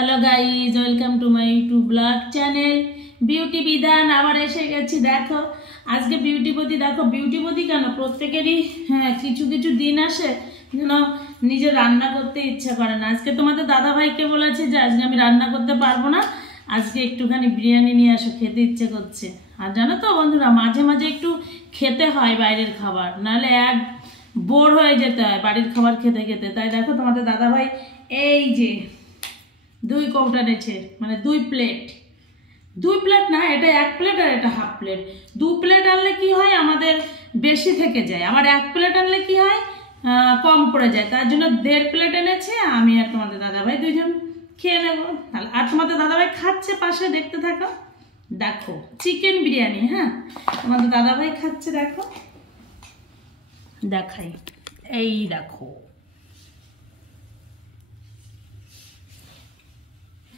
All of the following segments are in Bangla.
Hello guys welcome to my YouTube blog channel beauty Bidhan আবার এসে গেছি। দেখো আজকে বিউটিপতি, দেখো বিউটিপতি কেন প্রত্যেকেরই কিছু কিছু দিন আসে যেন নিজে রান্না করতে ইচ্ছা করে না। আজকে তোমাদের দাদা ভাইকে বলেছি যে আজকে আমি রান্না করতে পারবো না, আজকে একটুখানি বিরিয়ানি নিয়ে আসো, খেতে ইচ্ছে করছে। আর জানো তো বন্ধুরা, মাঝে মাঝে একটু খেতে হয় বাইরের খাবার, নাহলে এক বোর হয়ে যেতে হয় বাড়ির খাবার খেতে খেতে। তাই দেখো তোমাদের দাদা ভাই এই যে 2 কৌটা নেছে, মানে 2 প্লেট না, এটা 1 প্লেট আর এটা হাফ প্লেট। 2 প্লেট আনলে কি হয় আমাদের বেশি থেকে যায়, আমার 1 প্লেট আনলে কি হয় কম পড়ে যায়। তার জন্য 1.5 প্লেট এনেছে, আমি আর তোমাদের দাদা ভাই দুজন খেয়ে নেবো। আর তোমাদের দাদা ভাই খাচ্ছে পাশে, দেখতে থাকো। দেখো চিকেন বিরিয়ানি, হ্যাঁ তোমাদের দাদা ভাই খাচ্ছে, দেখো দেখাই, এই দেখো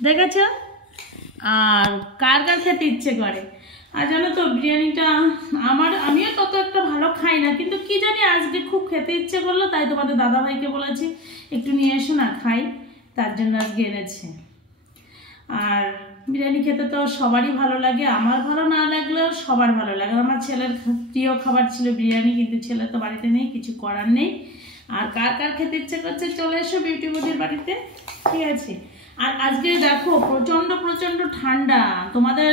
দেখেছ। আর কার কার খেতে ইচ্ছে করে। আর জানো তো বিরিয়ানিটা আমিও তত একটা ভালো খাই না, কিন্তু কি জানি আজকে খুব খেতে ইচ্ছে করলো, তাই তোমাদের দাদা ভাইকে বলেছি একটু নিয়ে এসো না খাই, তার জন্য আজকে এনেছে। আর বিরিয়ানি খেতে তো সবারই ভালো লাগে, আমার ভালো না লাগলেও সবার ভালো লাগে। আমার ছেলের প্রিয় খাবার ছিল বিরিয়ানি, কিন্তু ছেলে তো বাড়িতে নেই, কিছু করার নেই। আর কার কার খেতে ইচ্ছে করছে চলে এসো বিউটিপতির বাড়িতে, ঠিক আছে। আর আজকে দেখো প্রচন্ড ঠান্ডা। তোমাদের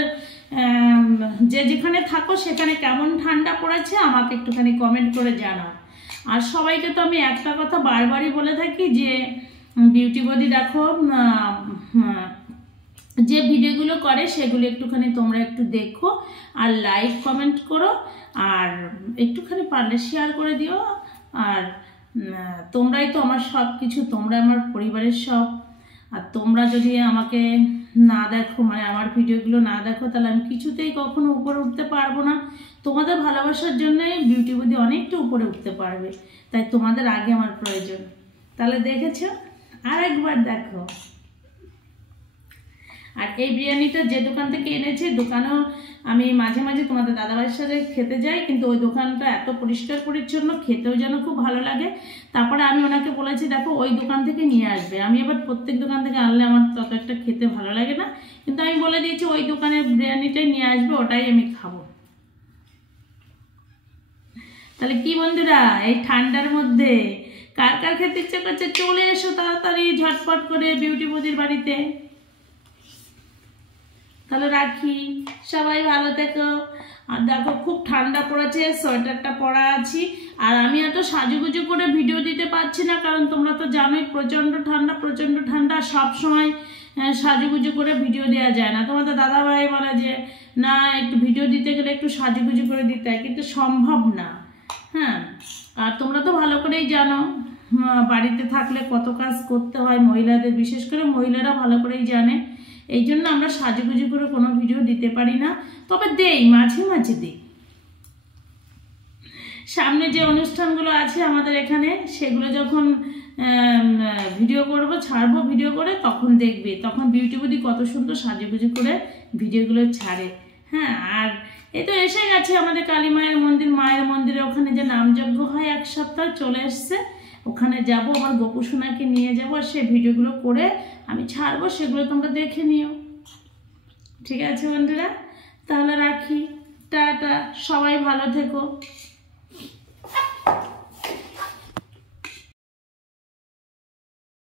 যে যেখানে থাকো সেখানে কেমন ঠান্ডা পড়েছে আমাকে একটুখানি কমেন্ট করে জানাও। আর সবাইকে তো আমি একটা কথা বারবারই বলে থাকি যে বিউটিপতি দেখো যে ভিডিওগুলো করে সেগুলো একটুখানি তোমরা একটু দেখো আর লাইক কমেন্ট করো, আর একটুখানি পারলে শেয়ার করে দিও। আর তোমরাই তো আমার সব কিছু, তোমরা আমার পরিবারের সব। আর তোমরা যদি আমাকে না দেখো, মানে আমার ভিডিওগুলো না দেখো, তাহলে আমি কিছুতেই কখনো উপরে উঠতে পারবো না। তোমাদের ভালোবাসার জন্যই বিউটিপতি অনেকটা উপরে উঠতে পারবে, তাই তোমাদের আগে আমার প্রয়োজন। তাহলে দেখেছো, আর একবার দেখো। আর এই বিরিয়ানিটা যে দোকান থেকে এনেছে, দোকানেও আমি মাঝে মাঝে তোমাদের দাদাভাইয়ের সাথে খেতে যাই, কিন্তু ওই দোকানটা এত পরিষ্কার পরিচ্ছন্ন, খেতেও যেন খুব ভালো লাগে। তারপরে আমি ওনাকে বলেছি দেখো ওই দোকান থেকে নিয়ে আসবে। আমি আবার প্রত্যেক দোকান থেকে আনলে আমার তত একটা খেতে ভালো লাগে না, কিন্তু আমি বলে দিয়েছি ওই দোকানের বিরিয়ানিটাই নিয়ে আসবে, ওটাই আমি খাবো। তাহলে কি বন্ধুরা, এই ঠান্ডার মধ্যে কার কার খেতে ইচ্ছে করছে চলে এসো তাড়াতাড়ি ঝটপট করে বিউটিপতির বাড়িতে। তাহলে রাখি, সবাই ভালো থেকো। আর দেখো খুব ঠান্ডা পড়েছে, সোয়েটারটা পরা আছি। আর আমি এত সাজুগুজু করে ভিডিও দিতে পারছি না, কারণ তোমরা তো জানোই প্রচণ্ড ঠান্ডা। সব সময় সাজুগুজু করে ভিডিও দেওয়া যায় না। তোমাদের দাদা ভাই বলে যে না একটু ভিডিও দিতে গেলে একটু সাজুগুজু করে দিতে হয়, কিন্তু সম্ভব না। হ্যাঁ, আর তোমরা তো ভালো করেই জানো বাড়িতে থাকলে কত কাজ করতে হয় মহিলাদের, বিশেষ করে মহিলারা ভালো করেই জানে। এই জন্য আমরা সাজুগুজু করে কোনো ভিডিও দিতে পারি না, তবে দেই মাঝে মাঝে দেই। সামনে যে অনুষ্ঠানগুলো আছে আমাদের এখানে, সেগুলো যখন ভিডিও করব, ছাড়বো ভিডিও করে, তখন দেখবে, তখন বিউটিপতি কত সুন্দর সাজুগুজু করে ভিডিওগুলো ছাড়ে। হ্যাঁ, আর এই তো এসে গেছে আমাদের কালী মায়ের মন্দির, মায়ের মন্দিরে ওখানে যে নামযজ্ঞ হয় 1 সপ্তাহ চলে এসছে, ওখানে যাব, আমার গোপু সোনাকে নিয়ে যাবো, আর সেই ভিডিওগুলো করে আমি ছাড়বো, সেগুলো তোমরা দেখে নিও, ঠিক আছে বন্ধুরা। তাহলে রাখি, টাটা, সবাই ভালো থেকো।